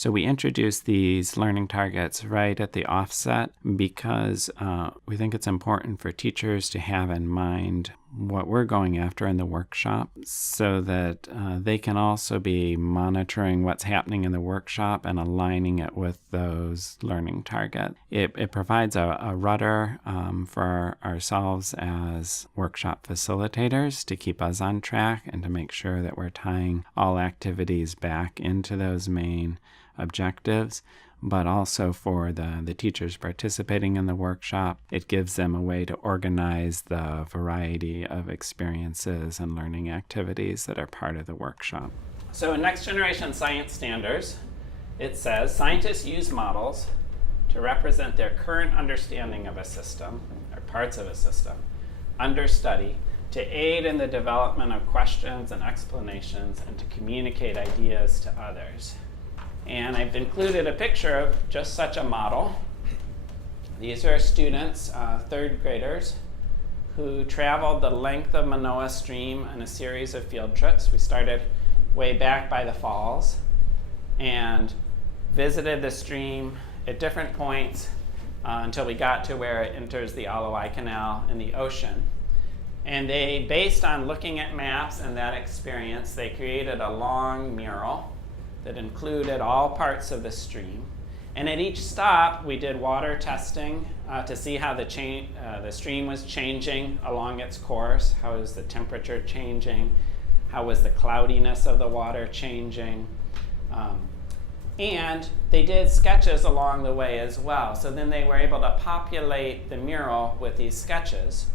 So we introduce these learning targets right at the offset because we think it's important for teachers to have in mind what we're going after in the workshop so that they can also be monitoring what's happening in the workshop and aligning it with those learning targets. It provides a rudder for ourselves as workshop facilitators to keep us on track and to make sure that we're tying all activities back into those main objectives, but also for the teachers participating in the workshop. It gives them a way to organize the variety of experiences and learning activities that are part of the workshop. So in Next Generation Science Standards, it says, scientists use models to represent their current understanding of a system, or parts of a system, under study, to aid in the development of questions and explanations, and to communicate ideas to others. And I've included a picture of just such a model. These are students, third graders, who traveled the length of Manoa Stream on a series of field trips. We started way back by the falls and visited the stream at different points until we got to where it enters the Alawai Canal in the ocean. And they, based on looking at maps and that experience, they created a long mural that included all parts of the stream. And at each stop, we did water testing to see how the stream was changing along its course. How was the temperature changing? How was the cloudiness of the water changing? And they did sketches along the way as well. So then they were able to populate the mural with these sketches.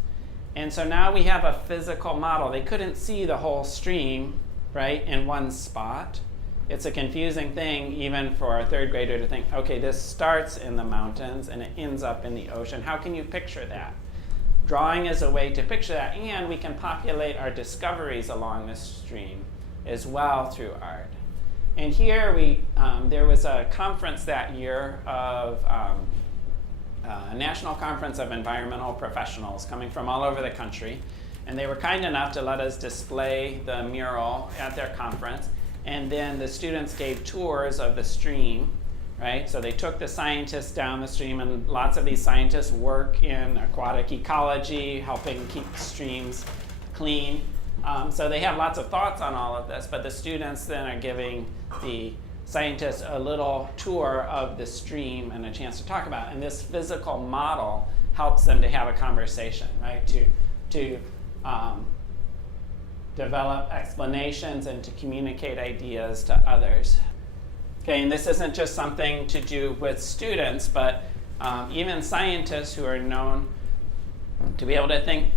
And so now we have a physical model. They couldn't see the whole stream, right, in one spot. It's a confusing thing even for a third grader to think, okay, this starts in the mountains and it ends up in the ocean. How can you picture that? Drawing is a way to picture that, and we can populate our discoveries along this stream as well through art. And here there was a conference that year of a national conference of environmental professionals coming from all over the country, and they were kind enough to let us display the mural at their conference. And then the students gave tours of the stream, right? So they took the scientists down the stream, and lots of these scientists work in aquatic ecology, helping keep streams clean. So they have lots of thoughts on all of this, but the students then are giving the scientists a little tour of the stream and a chance to talk about it. And this physical model helps them to have a conversation, right? To develop explanations and to communicate ideas to others. Okay, and this isn't just something to do with students, but even scientists who are known to be able to think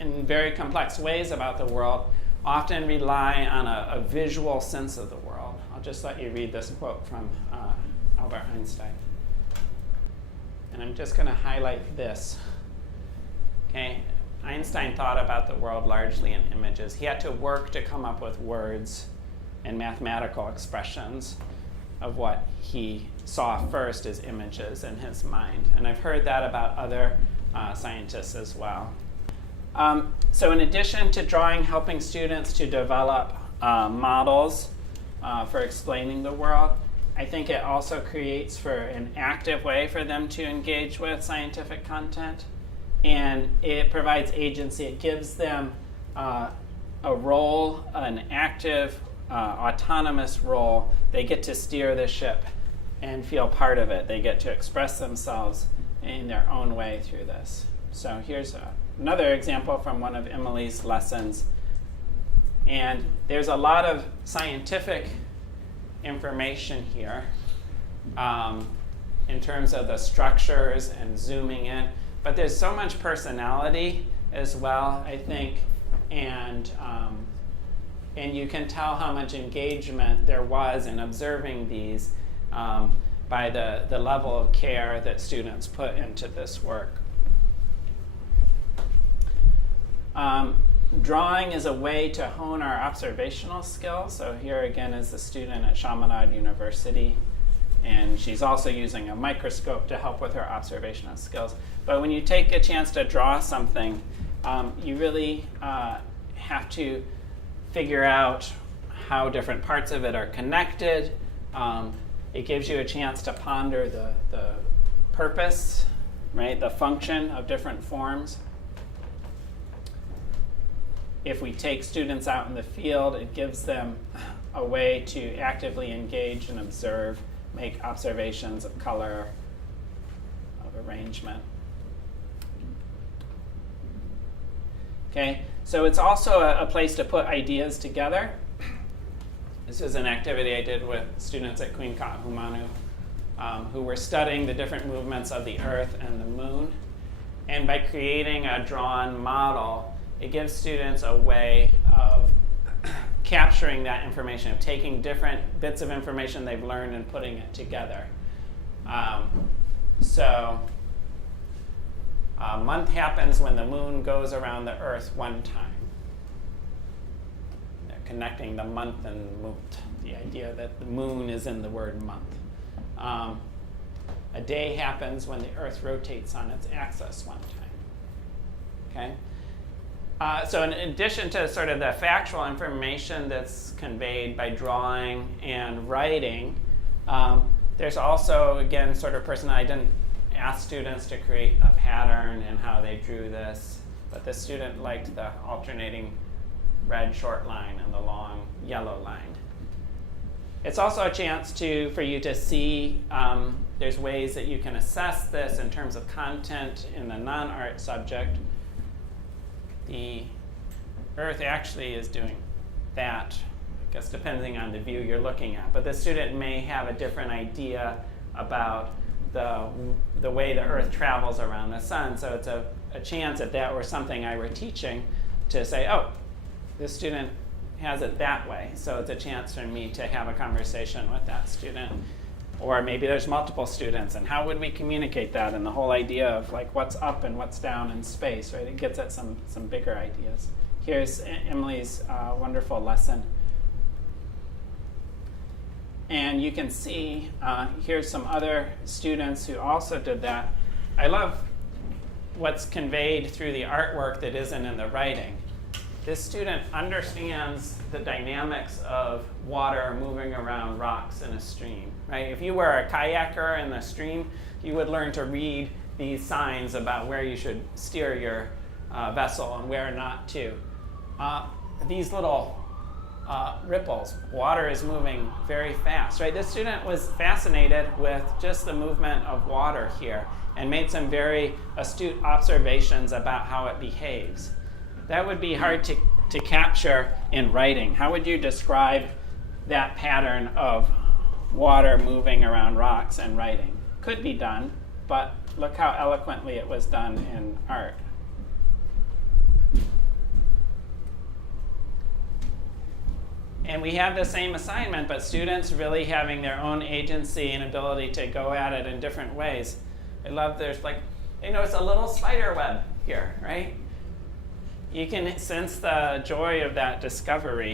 in very complex ways about the world often rely on a visual sense of the world. I'll just let you read this quote from Albert Einstein. And I'm just going to highlight this. Okay. Einstein thought about the world largely in images. He had to work to come up with words and mathematical expressions of what he saw first as images in his mind. And I've heard that about other scientists as well. So in addition to drawing, helping students to develop models for explaining the world, I think it also creates for an active way for them to engage with scientific content. And it provides agency. It gives them a role, an active, autonomous role. They get to steer the ship and feel part of it. They get to express themselves in their own way through this. So here's another example from one of Emily's lessons. And there's a lot of scientific information here in terms of the structures and zooming in. But there's so much personality as well, I think, and you can tell how much engagement there was in observing these by the level of care that students put into this work. Drawing is a way to hone our observational skills. So here again is the student at Chaminade University. And she's also using a microscope to help with her observational skills. But when you take a chance to draw something, you really have to figure out how different parts of it are connected, It gives you a chance to ponder the purpose, right, the function of different forms. If we take students out in the field, it gives them a way to actively engage and observe, make observations of color, of arrangement. Okay, so it's also a place to put ideas together. This is an activity I did with students at Queen Kaahumanu who were studying the different movements of the Earth and the Moon. And by creating a drawn model, it gives students a way of capturing that information, of taking different bits of information they've learned and putting it together. So a month happens when the moon goes around the Earth one time. They're connecting the month and moon, the idea that the moon is in the word month. A day happens when the Earth rotates on its axis one time. Okay? So in addition to sort of the factual information that's conveyed by drawing and writing, there's also, again, sort of person. I didn't ask students to create a pattern in how they drew this, but the student liked the alternating red short line and the long yellow line. It's also a chance for you to see there's ways that you can assess this in terms of content in the non-art subject. The Earth actually is doing that, I guess depending on the view you're looking at. But the student may have a different idea about the way the Earth travels around the sun. So it's a chance, if that were something I were teaching, to say, oh, this student has it that way. So it's a chance for me to have a conversation with that student. Or maybe there's multiple students, and how would we communicate that? And the whole idea of like what's up and what's down in space, right? It gets at some bigger ideas. Here's Emily's wonderful lesson. And you can see, here's some other students who also did that. I love what's conveyed through the artwork that isn't in the writing. This student understands the dynamics of water moving around rocks in a stream, right? If you were a kayaker in the stream, you would learn to read these signs about where you should steer your vessel and where not to. These little ripples, water is moving very fast, right? This student was fascinated with just the movement of water here and made some very astute observations about how it behaves. That would be hard to capture in writing. How would you describe that pattern of water moving around rocks and writing? Could be done, but look how eloquently it was done in art. And we have the same assignment, but students really having their own agency and ability to go at it in different ways. I love there's like, it's a little spider web here, right? You can sense the joy of that discovery.